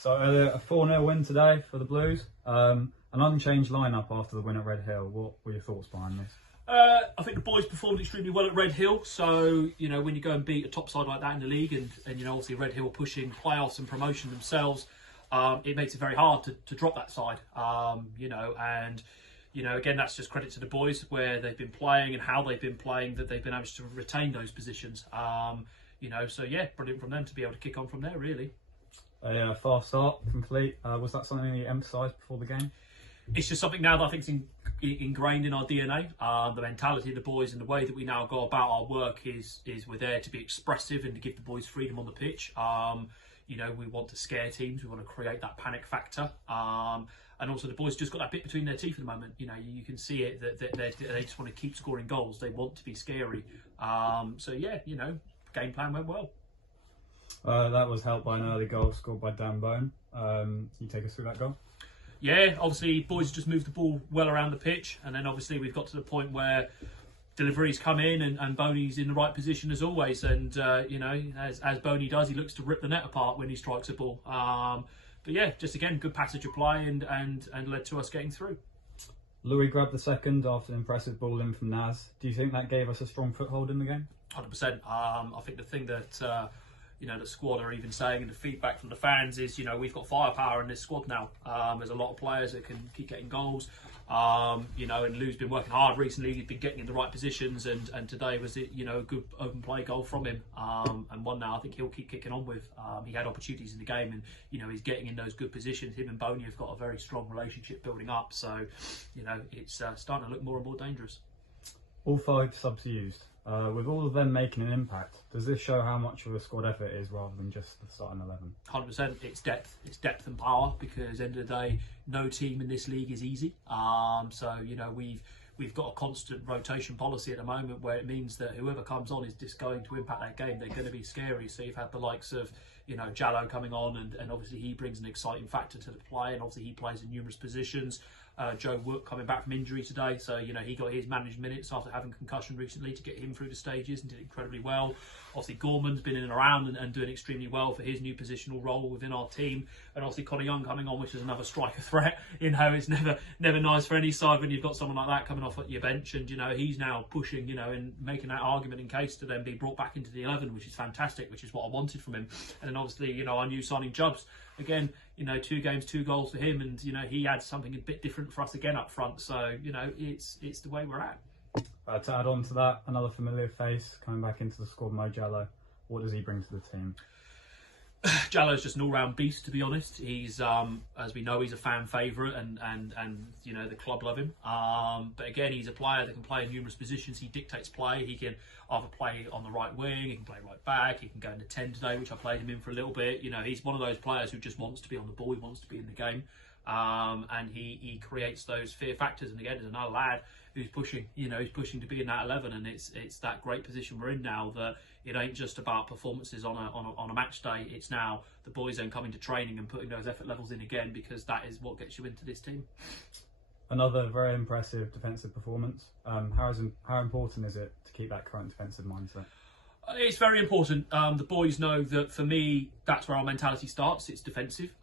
So a 4-0 win today for the Blues. An unchanged lineup after the win at Red Hill. What were your thoughts behind this? I think the boys performed extremely well at Red Hill. So, when you go and beat a top side like that in the league and obviously Red Hill pushing playoffs and promotion themselves, it makes it very hard to drop that side. Again, that's just credit to the boys where they've been playing and how they've been playing, that they've been able to retain those positions. So yeah, brilliant from them to be able to kick on from there, really. A fast start, complete. Was that something you emphasised before the game? It's just something now that I think is ingrained in our DNA. The mentality of the boys and the way that we now go about our work is we're there to be expressive and to give the boys freedom on the pitch. We want to scare teams. We want to create that panic factor. And also the boys just got that bit between their teeth at the moment. You can see it that they just want to keep scoring goals. They want to be scary. Game plan went well. That was helped by an early goal scored by Dan Bone. Can you take us through that goal? Yeah, obviously boys just moved the ball well around the pitch, and then obviously we've got to the point where deliveries come in and Boney's in the right position as always, and as Boney does, he looks to rip the net apart when he strikes a ball. But yeah, just again, good passage of play and led to us getting through. Louis grabbed the second after an impressive ball in from Naz. Do you think that gave us a strong foothold in the game? 100%. I think the thing that the squad are even saying, and the feedback from the fans is, we've got firepower in this squad now. There's a lot of players that can keep getting goals. And Lou's been working hard recently. He's been getting in the right positions, and today was a good open play goal from him, and one now I think he'll keep kicking on with. He had opportunities in the game, and he's getting in those good positions. Him and Boney have got a very strong relationship building up, so it's starting to look more and more dangerous. All 5 subs used. With all of them making an impact, does this show how much of a squad effort it is rather than just the starting 11? 100%. It's depth and power, because at the end of the day, no team in this league is easy. We've got a constant rotation policy at the moment where it means that whoever comes on is just going to impact that game. They're going to be scary. So you've had the likes of Jallo coming on, and obviously he brings an exciting factor to the play, and obviously he plays in numerous positions. Joe Wook coming back from injury today, so he got his managed minutes after having concussion recently to get him through the stages and did incredibly well. Obviously Gorman's been in and around and doing extremely well for his new positional role within our team, and obviously Connor Young coming on, which is another striker threat. It's never nice for any side when you've got someone like that coming off at your bench, and he's now pushing and making that argument in case to then be brought back into the 11, which is fantastic, which is what I wanted from him. And then obviously our new signing Jubbs, again, 2 games, 2 goals for him, and he adds something a bit different for us again up front. So it's the way we're at. To add on to that, another familiar face coming back into the squad, Mo Jallo. What does he bring to the team? Jallo's just an all-round beast, to be honest. He's, as we know, he's a fan favourite, and the club love him. But again, he's a player that can play in numerous positions. He dictates play. He can either play on the right wing, he can play right back, he can go into 10 today, which I played him in for a little bit. He's one of those players who just wants to be on the ball. He wants to be in the game. And he creates those fear factors. And again, there's another lad who's pushing, he's pushing to be in that 11, and it's that great position we're in now that it ain't just about performances on a match day. It's now the boys then coming to training and putting those effort levels in again, because that is what gets you into this team. Another very impressive defensive performance. How important is it to keep that current defensive mindset? It's very important. The boys know that for me, that's where our mentality starts. It's defensive,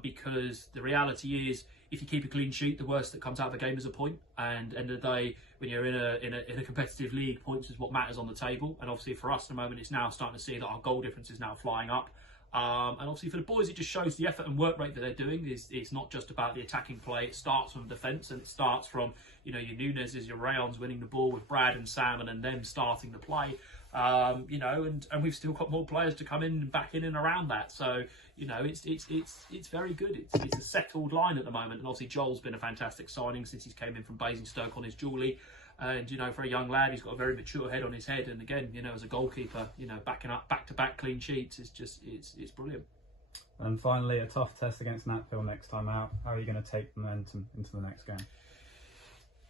because the reality is, if you keep a clean sheet, the worst that comes out of the game is a point. And end of the day, when you're in a competitive league, points is what matters on the table. And obviously for us at the moment, it's now starting to see that our goal difference is now flying up. And obviously for the boys, it just shows the effort and work rate that they're doing. It's not just about the attacking play. It starts from defence, and it starts from your Nunez's, your Rayons winning the ball with Brad and Sam, and then them starting the play. And we've still got more players to come in and back in and around that. So it's very good. It's a settled line at the moment. And obviously Joel's been a fantastic signing since he's came in from Basingstoke on his Julie. And for a young lad, he's got a very mature head on his head. And again, as a goalkeeper, backing up back-to-back clean sheets is just it's brilliant. And finally, a tough test against Natfield next time out. How are you going to take momentum into the next game?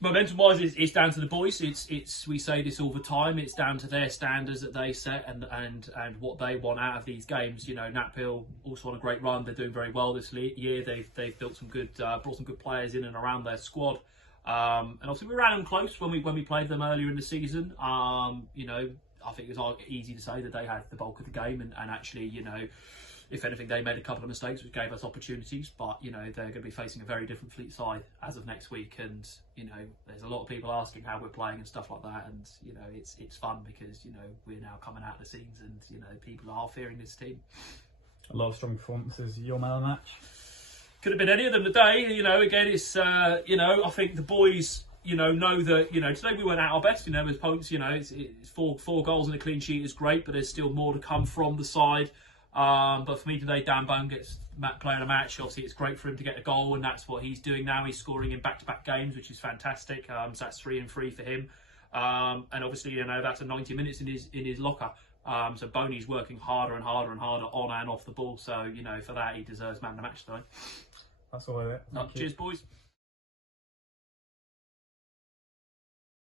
Momentum-wise, it's down to the boys. We say this all the time. It's down to their standards that they set and what they want out of these games. Natfield also on a great run. They're doing very well this year. They've built some good, brought some good players in and around their squad. And obviously we ran them close when we played them earlier in the season. I think it was easy to say that they had the bulk of the game, and actually, if anything, they made a couple of mistakes which gave us opportunities, but you know, they're going to be facing a very different Fleet side as of next week, and you know, there's a lot of people asking how we're playing and stuff like that, and you know, it's fun because you know, we're now coming out of the scenes, and you know, people are fearing this team. A lot of strong performances. Your man of the match? Could have been any of them today. You know, again, it's you know, I think the boys, you know that, you know, today we weren't at our best. You know, as points, you know, it's four goals and a clean sheet is great, but there's still more to come from the side. But for me today, Dan Bone gets player of the match. Obviously, it's great for him to get a goal, and that's what he's doing now. He's scoring in back-to-back games, which is fantastic. So that's 3 and 3 for him. And obviously, you know, that's a 90 minutes in his locker. So Boney's working harder and harder and harder on and off the ball. So, you know, for that, he deserves man of the match today. That's all of it. Cheers, boys.